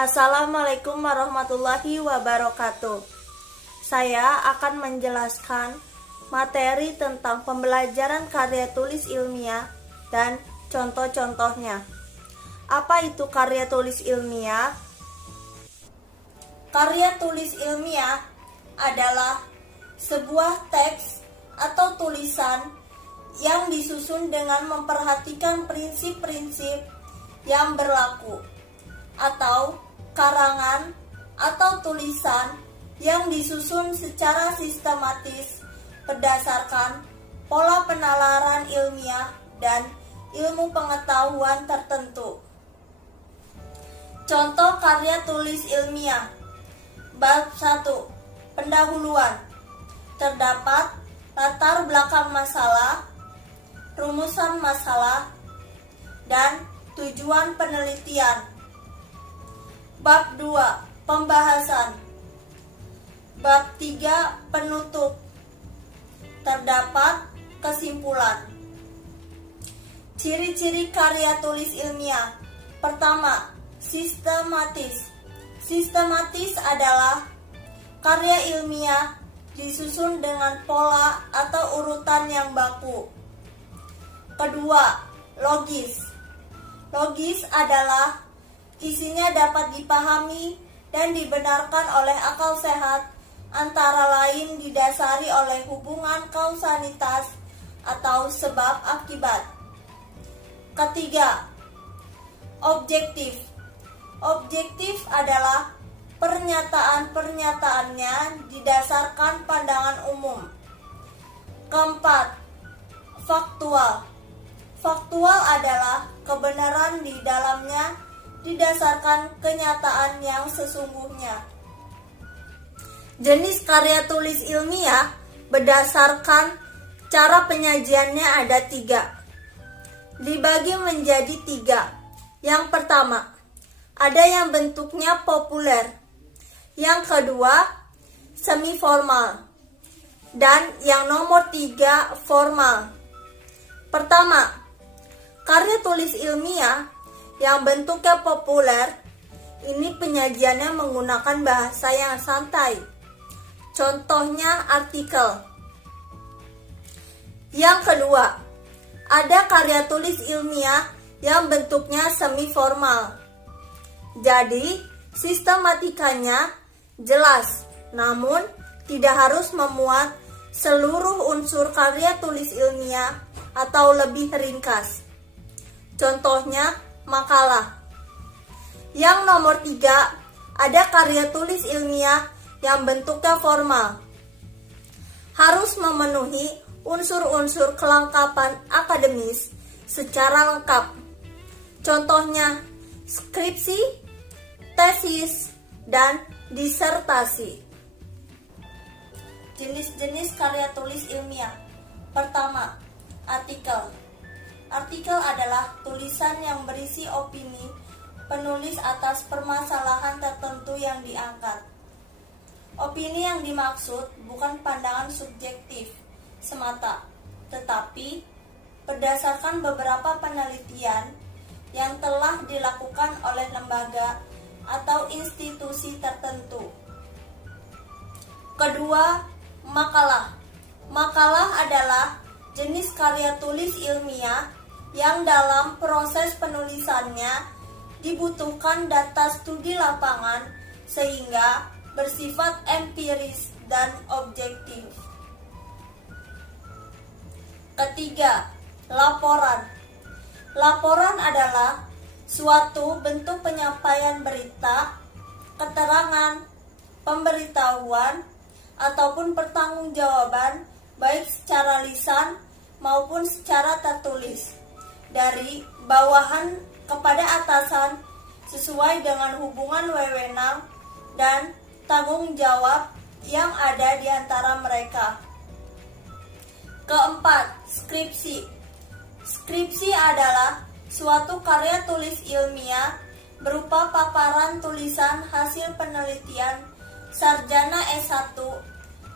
Assalamualaikum warahmatullahi wabarakatuh. Saya akan menjelaskan materi tentang pembelajaran karya tulis ilmiah dan contoh-contohnya. Apa itu karya tulis ilmiah? Karya tulis ilmiah adalah sebuah teks atau tulisan yang disusun dengan memperhatikan prinsip-prinsip yang berlaku, atau karangan atau tulisan yang disusun secara sistematis berdasarkan pola penalaran ilmiah dan ilmu pengetahuan tertentu. Contoh karya tulis ilmiah. Bab 1. Pendahuluan. Terdapat latar belakang masalah, rumusan masalah, dan tujuan penelitian. Bab 2. Pembahasan. Bab 3. Penutup. Terdapat kesimpulan. Ciri-ciri karya tulis ilmiah. Pertama, sistematis. Sistematis adalah karya ilmiah disusun dengan pola atau urutan yang baku. Kedua, logis. Logis adalah isinya dapat dipahami dan dibenarkan oleh akal sehat, antara lain didasari oleh hubungan kausalitas atau sebab akibat. Ketiga, objektif. Objektif adalah pernyataan-pernyataannya didasarkan pandangan umum. Keempat, faktual. Faktual adalah kebenaran di dalamnya didasarkan kenyataan yang sesungguhnya. Jenis karya tulis ilmiah berdasarkan cara penyajiannya ada 3. Dibagi menjadi 3. Yang pertama, ada yang bentuknya populer. Yang kedua, semi formal. Dan yang nomor 3, formal. Pertama, karya tulis ilmiah yang bentuknya populer, ini penyajiannya menggunakan bahasa yang santai. Contohnya artikel. Yang kedua, ada karya tulis ilmiah yang bentuknya semi formal. Jadi, sistematikanya jelas, namun tidak harus memuat seluruh unsur karya tulis ilmiah atau lebih ringkas. Contohnya makalah. Yang nomor 3, ada karya tulis ilmiah yang bentuknya formal. Harus memenuhi unsur-unsur kelengkapan akademis secara lengkap. Contohnya skripsi, tesis, dan disertasi. Jenis-jenis karya tulis ilmiah. Pertama, artikel. Artikel adalah tulisan yang berisi opini penulis atas permasalahan tertentu yang diangkat. Opini yang dimaksud bukan pandangan subjektif semata, tetapi berdasarkan beberapa penelitian yang telah dilakukan oleh lembaga atau institusi tertentu. Kedua, makalah. Makalah adalah jenis karya tulis ilmiah yang dalam proses penulisannya dibutuhkan data studi lapangan sehingga bersifat empiris dan objektif. Ketiga, laporan. Laporan adalah suatu bentuk penyampaian berita, keterangan, pemberitahuan, ataupun pertanggungjawaban baik secara lisan maupun secara tertulis dari bawahan kepada atasan sesuai dengan hubungan wewenang dan tanggung jawab yang ada di antara mereka. Keempat, skripsi. Skripsi adalah suatu karya tulis ilmiah berupa paparan tulisan hasil penelitian sarjana S1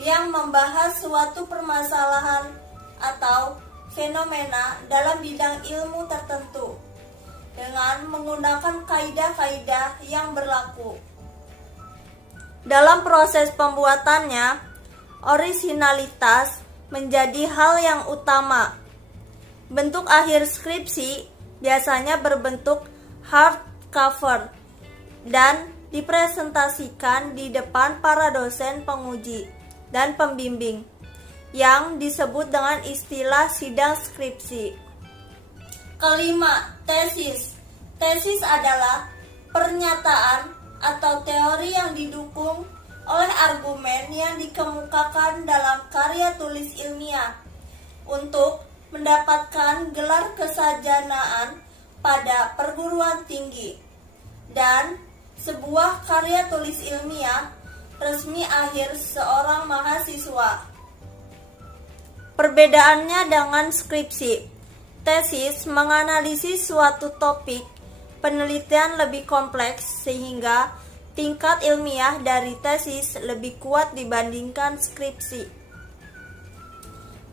yang membahas suatu permasalahan atau fenomena dalam bidang ilmu tertentu dengan menggunakan kaidah-kaidah yang berlaku. Dalam proses pembuatannya, orisinalitas menjadi hal yang utama. Bentuk akhir skripsi biasanya berbentuk hardcover dan dipresentasikan di depan para dosen penguji dan pembimbing yang disebut dengan istilah sidang skripsi. Kelima, tesis. Tesis adalah pernyataan atau teori yang didukung oleh argumen yang dikemukakan dalam karya tulis ilmiah untuk mendapatkan gelar kesarjanaan pada perguruan tinggi, dan sebuah karya tulis ilmiah resmi akhir seorang mahasiswa. Perbedaannya dengan skripsi, tesis menganalisis suatu topik penelitian lebih kompleks sehingga tingkat ilmiah dari tesis lebih kuat dibandingkan skripsi.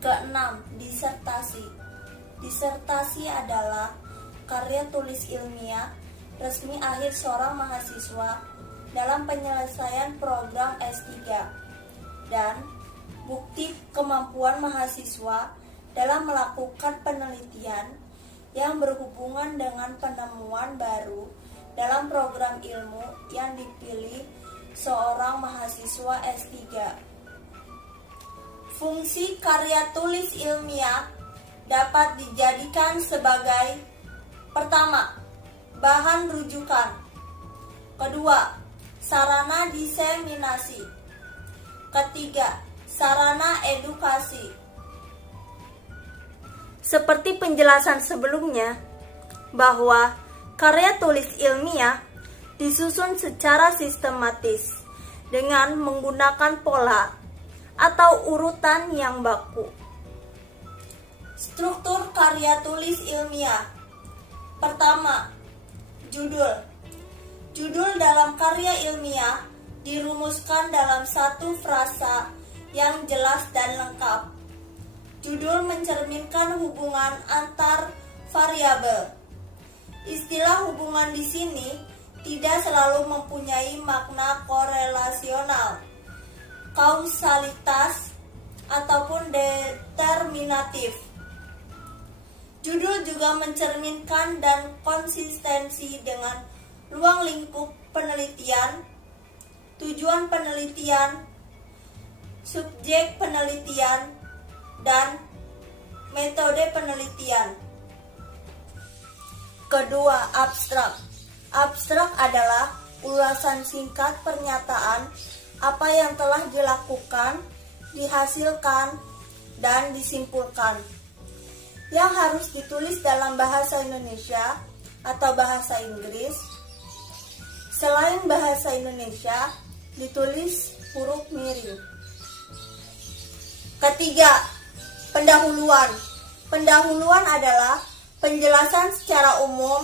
Keenam, disertasi. Disertasi adalah karya tulis ilmiah resmi akhir seorang mahasiswa dalam penyelesaian program S3 dan bukti kemampuan mahasiswa dalam melakukan penelitian yang berhubungan dengan penemuan baru dalam program ilmu yang dipilih seorang mahasiswa S3. Fungsi karya tulis ilmiah dapat dijadikan sebagai: pertama, bahan rujukan. Kedua, sarana diseminasi. Ketiga, sarana edukasi. Seperti penjelasan sebelumnya, bahwa karya tulis ilmiah disusun secara sistematis dengan menggunakan pola atau urutan yang baku. Struktur karya tulis ilmiah. Pertama, judul. Judul dalam karya ilmiah dirumuskan dalam satu frasa yang jelas dan lengkap. Judul mencerminkan hubungan antar variabel. Istilah hubungan di sini tidak selalu mempunyai makna korelasional, kausalitas, ataupun determinatif. Judul juga mencerminkan dan konsistensi dengan ruang lingkup penelitian, tujuan penelitian, subjek penelitian, dan metode penelitian. Kedua, abstrak. Abstrak adalah ulasan singkat pernyataan apa yang telah dilakukan, dihasilkan, dan disimpulkan, yang harus ditulis dalam bahasa Indonesia atau bahasa Inggris. Selain bahasa Indonesia, ditulis huruf miring. Ketiga, pendahuluan. Pendahuluan adalah penjelasan secara umum,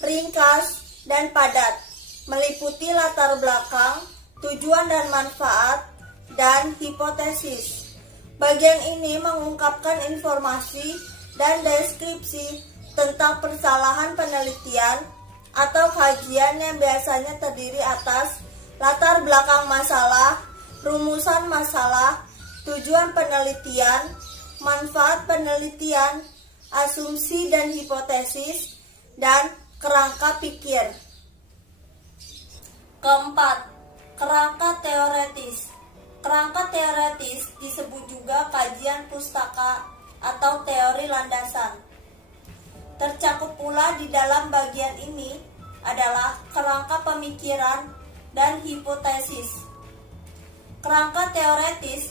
ringkas, dan padat, meliputi latar belakang, tujuan dan manfaat, dan hipotesis. Bagian ini mengungkapkan informasi dan deskripsi tentang persalahan penelitian atau kajian yang biasanya terdiri atas latar belakang masalah, rumusan masalah, tujuan penelitian, manfaat penelitian, asumsi dan hipotesis, dan kerangka pikir. Keempat, kerangka teoretis. Kerangka teoretis disebut juga kajian pustaka atau teori landasan. Tercakup pula di dalam bagian ini adalah kerangka pemikiran dan hipotesis. Kerangka teoretis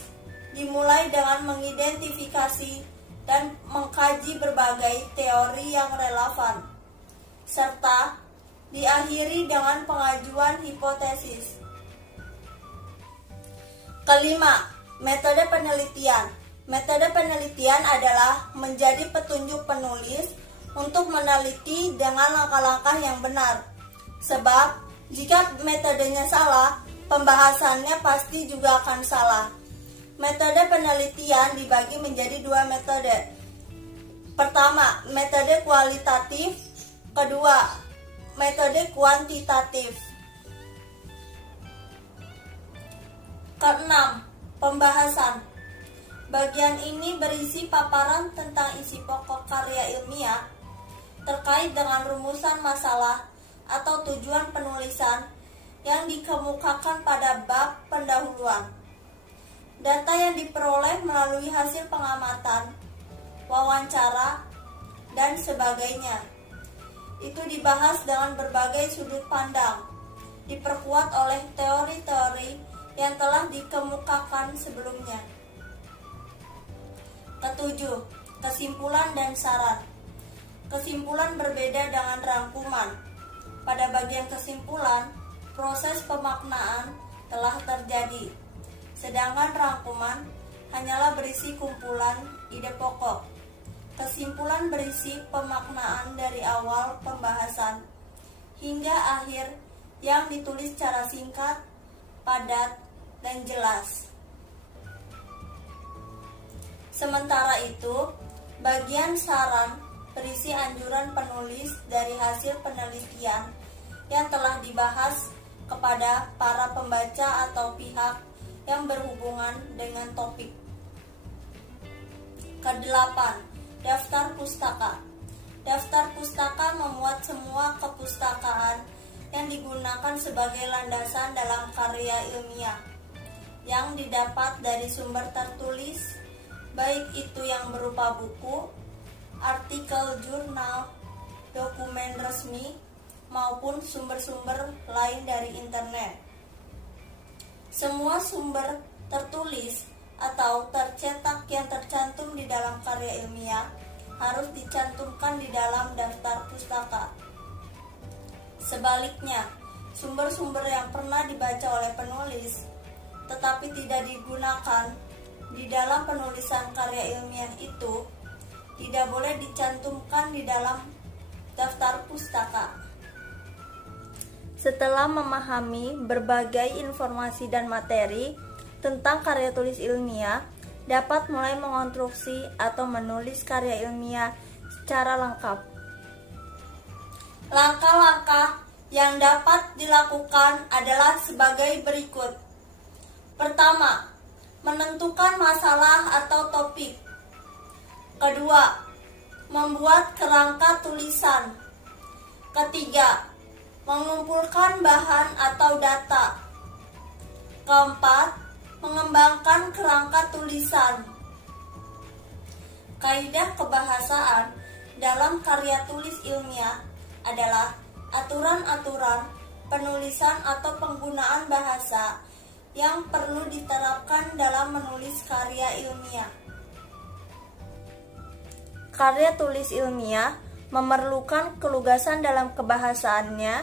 dimulai dengan mengidentifikasi dan mengkaji berbagai teori yang relevan, serta diakhiri dengan pengajuan hipotesis. Kelima, metode penelitian. Metode penelitian adalah menjadi petunjuk penulis untuk meneliti dengan langkah-langkah yang benar. Sebab, jika metodenya salah, pembahasannya pasti juga akan salah. Metode penelitian dibagi menjadi dua metode, Pertama, metode kualitatif. Kedua, metode kuantitatif. Keenam, pembahasan. Bagian ini berisi paparan tentang isi pokok karya ilmiah terkait dengan rumusan masalah atau tujuan penulisan yang dikemukakan pada bab pendahuluan. Data yang diperoleh melalui hasil pengamatan, wawancara, dan sebagainya. Itu dibahas dengan berbagai sudut pandang, diperkuat oleh teori-teori yang telah dikemukakan sebelumnya. Ketujuh, kesimpulan dan saran. Kesimpulan berbeda dengan rangkuman. Pada bagian kesimpulan, proses pemaknaan telah terjadi, sedangkan rangkuman hanyalah berisi kumpulan ide pokok. Kesimpulan berisi pemaknaan dari awal pembahasan hingga akhir yang ditulis secara singkat, padat, dan jelas. Sementara itu, bagian saran berisi anjuran penulis dari hasil penelitian yang telah dibahas kepada para pembaca atau pihak yang berhubungan dengan topik. Kedelapan, daftar pustaka. Daftar pustaka memuat semua kepustakaan yang digunakan sebagai landasan dalam karya ilmiah yang didapat dari sumber tertulis, baik itu yang berupa buku, artikel jurnal, dokumen resmi, maupun sumber-sumber lain dari internet. Semua sumber tertulis atau tercetak yang tercantum di dalam karya ilmiah harus dicantumkan di dalam daftar pustaka. Sebaliknya, sumber-sumber yang pernah dibaca oleh penulis tetapi tidak digunakan di dalam penulisan karya ilmiah itu tidak boleh dicantumkan di dalam daftar pustaka. Setelah memahami berbagai informasi dan materi tentang karya tulis ilmiah, dapat mulai mengonstruksi atau menulis karya ilmiah secara lengkap. Langkah-langkah yang dapat dilakukan adalah sebagai berikut. Pertama, menentukan masalah atau topik. Kedua, membuat kerangka tulisan. Ketiga, mengumpulkan bahan atau data. Keempat, mengembangkan kerangka tulisan. Kaidah kebahasaan dalam karya tulis ilmiah adalah aturan-aturan penulisan atau penggunaan bahasa yang perlu diterapkan dalam menulis karya ilmiah. Karya tulis ilmiah memerlukan kelugasan dalam kebahasaannya,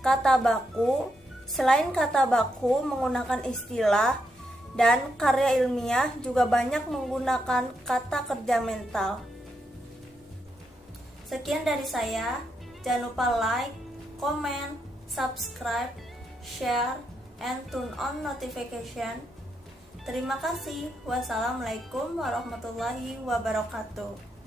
kata baku, selain kata baku menggunakan istilah, dan karya ilmiah juga banyak menggunakan kata kerja mental. Sekian dari saya, jangan lupa like, comment, subscribe, share, and turn on notification. Terima kasih. Wassalamualaikum warahmatullahi wabarakatuh.